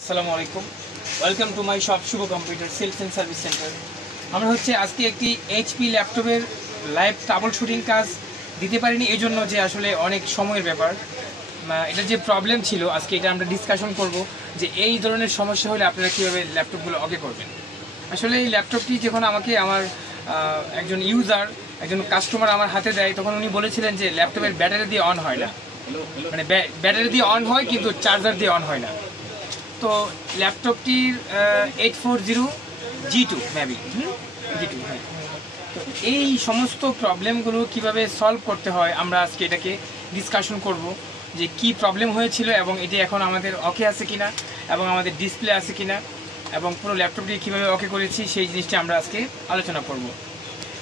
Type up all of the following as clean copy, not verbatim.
আসসালামু আলাইকুম, welcome to my shop Shubho computer sales and service centre. আমরা আজকে একটি এইচপি ল্যাপটপের লাইভ ট্রাবল শুটিং কাজ দিতে পারিনি, এই জন্য যে আসলে অনেক সময়ের ব্যাপার। এটা যে প্রবলেম ছিল, আজকে এটা আমরা ডিসকাশন করব যে এই ধরনের সমস্যা হলে আপনারা কীভাবে ল্যাপটপগুলো ওকে করবেন। আসলে এই ল্যাপটপটি যখন আমাকে আমার একজন ইউজার, একজন কাস্টমার আমার হাতে দেয়, তখন উনি বলেছিলেন যে ল্যাপটপের ব্যাটারি দিয়ে অন হয় না, মানে ব্যাটারি দিয়ে অন হয় কিন্তু চার্জার দিয়ে অন হয় না। তো ল্যাপটপটির 840G2 মেবি G2, হ্যাঁ। তো এই সমস্ত প্রবলেমগুলো কিভাবে সলভ করতে হয় আমরা আজকে এটাকে ডিসকাশন করব, যে কি প্রবলেম হয়েছিল এবং এটি এখন আমাদের ওকে আছে কিনা এবং আমাদের ডিসপ্লে আছে কিনা এবং পুরো ল্যাপটপটি কীভাবে ওকে করেছি সেই জিনিসটা আমরা আজকে আলোচনা করব।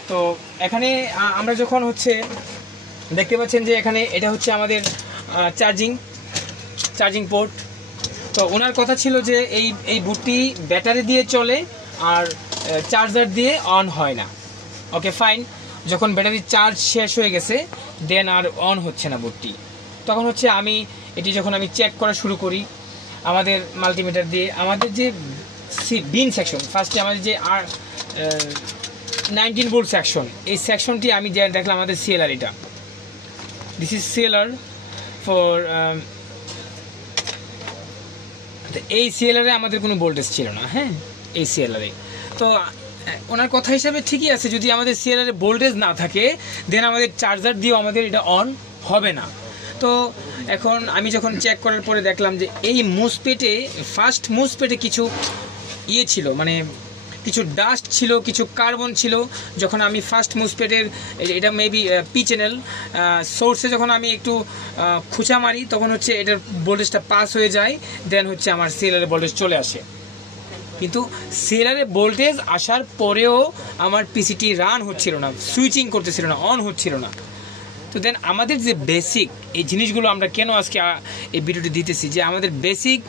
তো এখানে আমরা যখন দেখতে পাচ্ছেন যে এখানে এটা আমাদের চার্জিং পোর্ট। তো ওনার কথা ছিল যে এই বুটটি ব্যাটারি দিয়ে চলে আর চার্জার দিয়ে অন হয় না। ওকে ফাইন, যখন ব্যাটারি চার্জ শেষ হয়ে গেছে দেন আর অন হচ্ছে না বুটটি। তখন যখন আমি চেক করা শুরু করি আমাদের মাল্টিমিটার দিয়ে, আমাদের যে বিন সেকশন, ফার্স্টে আমাদের যে 19 ভোল্ট সেকশন, এই সেকশনটি আমি দেখলাম আমাদের সিএলআর, এটা দিস ইজ সিএলআর ফর এই সিএলআরে আমাদের কোনো ভোল্টেজ ছিল না, হ্যাঁ, এই সিএলআরে। তো ওনার কথা হিসাবে ঠিকই আছে, যদি আমাদের সিএলআরে ভোল্টেজ না থাকে দেন আমাদের চার্জার দিয়েও আমাদের এটা অন হবে না। তো এখন আমি যখন চেক করার পরে দেখলাম যে এই ফার্স্ট মুসপেটে কিছু ছিল, মানে কিছু ডাস্ট ছিল, কিছু কার্বন ছিল। যখন আমি ফার্স্ট মুসপেটের, এটা মেবি পি চ্যানেল সোর্সে যখন আমি একটু খুঁচা মারি তখন এটার ভোল্টেজটা পাস হয়ে যায়, দেন আমার সিএলআরের ভোল্টেজ চলে আসে। কিন্তু সিএলআরের ভোল্টেজ আসার পরেও আমার পিসিটি রান হচ্ছিল না, সুইচিং করতেছিল না, অন হচ্ছিল না। তো দেন আমাদের যে বেসিক এই জিনিসগুলো আমরা কেন আজকে এই ভিডিওটি দিতেছি, যে আমাদের বেসিক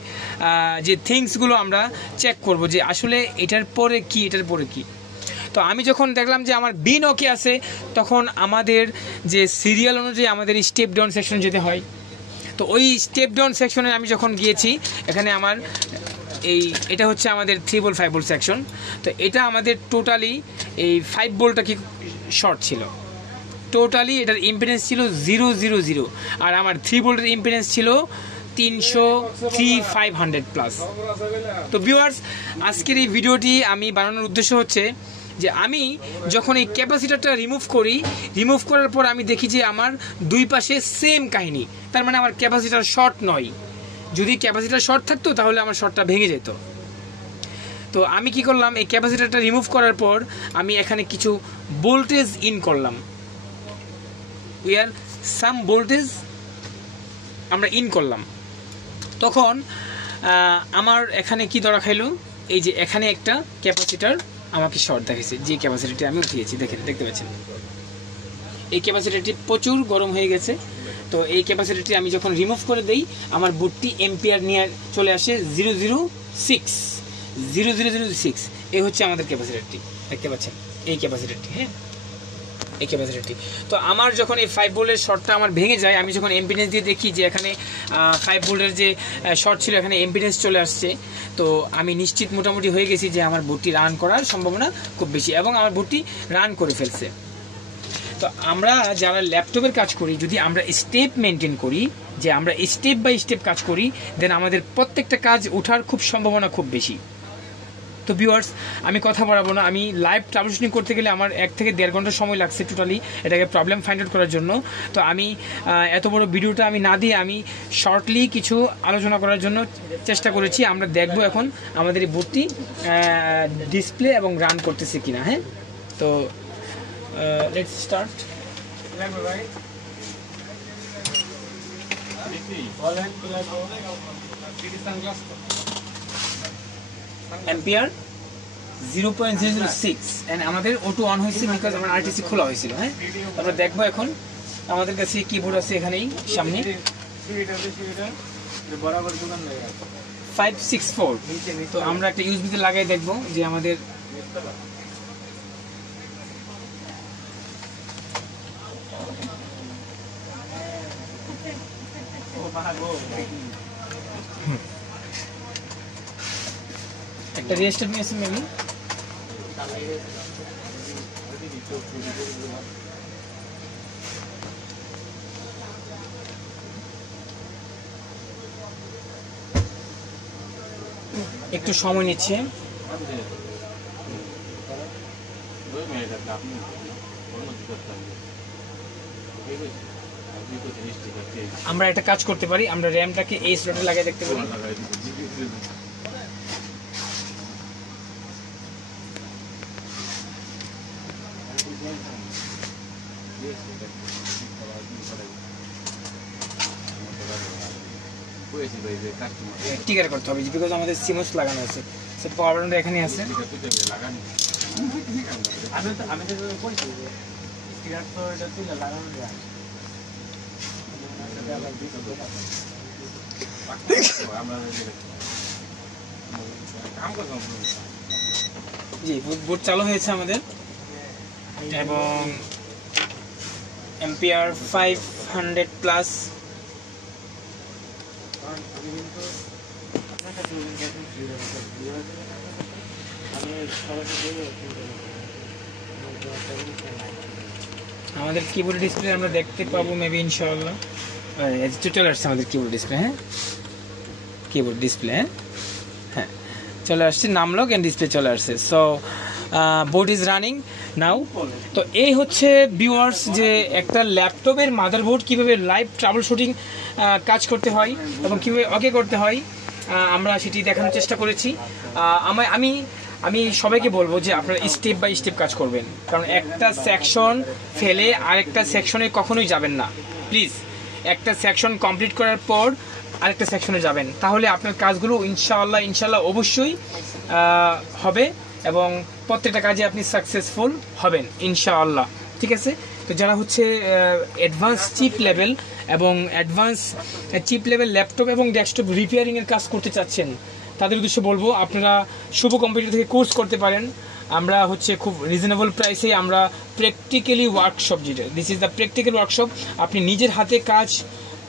যে থিংসগুলো আমরা চেক করব যে আসলে এটার পরে কি। তো আমি যখন দেখলাম যে আমার বিন ওকে আছে, তখন আমাদের যে সিরিয়াল অনুযায়ী আমাদের স্টেপ ডাউন সেকশন যেতে হয়। তো ওই স্টেপ ডাউন সেকশনে আমি যখন গিয়েছি, এখানে আমার এটা আমাদের 3 ভোল্ট 5 ভোল্ট সেকশন। তো এটা আমাদের টোটালি এই 5 ভোল্টটা কি শর্ট ছিল, টোটালি এটার ইম্পিডেন্স ছিল 000, আর আমার 3 ভোল্টের ইম্পিডেন্স ছিল 300 প্লাস। তো ভিউয়ার্স, আজকের এই ভিডিওটি আমি বানানোর উদ্দেশ্য যে আমি যখন এই ক্যাপাসিটারটা রিমুভ করার পর আমি দেখি যে আমার দুই পাশে সেম কাহিনী, তার মানে আমার ক্যাপাসিটার শর্ট নয়। যদি ক্যাপাসিটার শর্ট থাকতো তাহলে আমার শর্টটা ভেঙে যেত। তো আমি কি করলাম, এই ক্যাপাসিটারটা রিমুভ করার পর আমি এখানে কিছু ভোল্টেজ ইন করলাম, সাম ভোল্টেজ আমরা ইন করলাম। তখন আমার এখানে কি ধরা খাইলো, এই যে এখানে একটা ক্যাপাসিটার আমাকে শর্ট দেখাইছে, যে ক্যাপাসিটারটি আমি উঠিয়েছি, দেখতে পাচ্ছেন এই ক্যাপাসিটারটি প্রচুর গরম হয়ে গেছে। তো এই ক্যাপাসিটারটি আমি যখন রিমুভ করে দেই, আমার বুটটি এম্পিয়ার নিয়ে চলে আসে 006। এই আমাদের ক্যাপাসিটারটি, দেখতে পাচ্ছেন এই ক্যাপাসিটারটি, হ্যাঁ, এই ক্যাপাসিটারটি। তো আমার যখন এই 5 ভোল্টের শর্টটা আমার ভেঙে যায়, আমি যখন এমপিডেন্স দিয়ে দেখি যে এখানে 5 ভোল্টের যে শর্ট ছিল এখানে এমপিডেন্স চলে আসছে, তো আমি নিশ্চিত মোটামুটি হয়ে গেছি যে আমার বুটটি রান করার সম্ভাবনা খুব বেশি, এবং আমার বুটটি রান করে ফেলছে। তো আমরা যারা ল্যাপটপের কাজ করি, যদি আমরা স্টেপ মেনটেন করি, যে আমরা স্টেপ বাই স্টেপ কাজ করি, দেন আমাদের প্রত্যেকটা কাজ ওঠার খুব সম্ভাবনা খুব বেশি। তো ভিউয়ার্স, আমি কথা বাড়াবো না, আমি লাইভ ট্রাবল শুটিং করতে গেলে আমার 1 থেকে 1.5 ঘন্টা সময় লাগছে টোটালি এটাকে প্রবলেম ফাইন্ড আউট করার জন্য। তো আমি এত বড় ভিডিওটা আমি না দিয়ে আমি শর্টলি কিছু আলোচনা করার জন্য চেষ্টা করেছি। আমরা দেখব এখন আমাদের এই বোর্ডটি ডিসপ্লে এবং রান করতেছে কিনা, হ্যাঁ। তো লেটস স্টার্ট। এম্পিয়ার 0.006, এন্ড আমাদের O2 অন হয়েছে বিকজ আমার আরটিসি খোলা হয়েছিল, হ্যাঁ। আমরা দেখবো এখন আমাদের কাছে কিবোর্ড আছে এখানেই সামনে 564। তো আমরা একটা ইউএসবি-তে লাগাই দেখবো যে আমাদের একটা রেজিস্টার নিয়েছে মেবি। একটু সময় নিচ্ছে। আমরা একটা কাজ করতে পারি, আমরা র্যামটাকে এই স্লটে লাগিয়ে দেখতে পারি। টিকার করতে হবে বিকজ আমাদের সিমোস লাগানো আছে, সো পাওয়ার বাটনটা এখানে আছে। জি বুট চালু হয়েছে আমাদের এবং এম্পিয়ার 500 প্লাস। আমাদের কিবোর্ড ডিসপ্লে আমরা দেখতে পাবো মেবি ইনশাআল্লাহ। চলে আসছে আমাদের কিবোর্ড ডিসপ্লে। হ্যাঁ কিবোর্ড ডিসপ্লে হ্যাঁ চলে আসছে, নাম লগ এন্ড ডিসপ্লে চলে আসছে। সো বোর্ড ইজ রানিং নাও। তো এই হচ্ছে ভিউয়ার্স যে একটা ল্যাপটপের মাদারবোর্ড কীভাবে লাইভ ট্রাবল শুটিং কাজ করতে হয় এবং কীভাবে ওকে করতে হয় আমরা সেটি দেখানোর চেষ্টা করেছি। আমি সবাইকে বলবো যে আপনারা স্টেপ বাই স্টেপ কাজ করবেন, কারণ একটা সেকশন ফেলে আরেকটা সেকশনে কখনোই যাবেন না প্লিজ। একটা সেকশন কমপ্লিট করার পর আরেকটা সেকশনে যাবেন, তাহলে আপনার কাজগুলো ইনশাআল্লাহ অবশ্যই হবে এবং প্রত্যেকটা কাজে আপনি সাকসেসফুল হবেন ইনশাআল্লাহ। ঠিক আছে, তো যারা হচ্ছে অ্যাডভান্স চিপ লেভেল এবং অ্যাডভান্স চিপ লেভেল ল্যাপটপ এবং ডেস্কটপ রিপেয়ারিংয়ের কাজ করতে চাচ্ছেন তাদের উদ্দেশ্যে বলবো আপনারা শুভ কম্পিউটার থেকে কোর্স করতে পারেন। আমরা হচ্ছে খুব রিজনেবল প্রাইসে আমরা প্র্যাকটিক্যালি ওয়ার্কশপ, যেটা this is the practical workshop, আপনি নিজের হাতে কাজ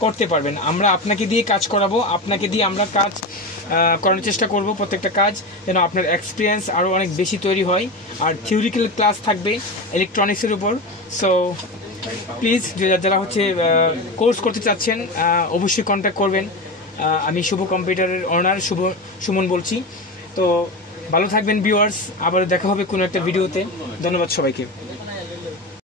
করতে পারবেন। আমরা আপনাকে দিয়ে কাজ করাবো, আপনাকে দিয়ে আমরা কাজ করানোর চেষ্টা করব, প্রত্যেকটা কাজ যেন আপনার এক্সপিরিয়েন্স আরও অনেক বেশি তৈরি হয়। আর থিওরিক্যাল ক্লাস থাকবে ইলেকট্রনিক্সের উপর। সো প্লিজ যারা হচ্ছে কোর্স করতে চাচ্ছেন অবশ্যই কন্ট্যাক্ট করবেন। আমি শুভ কম্পিউটারের ওনার সুমন বলছি। তো ভালো থাকবেন ভিউয়ার্স, আবার দেখা হবে কোনো একটা ভিডিওতে। ধন্যবাদ সবাইকে।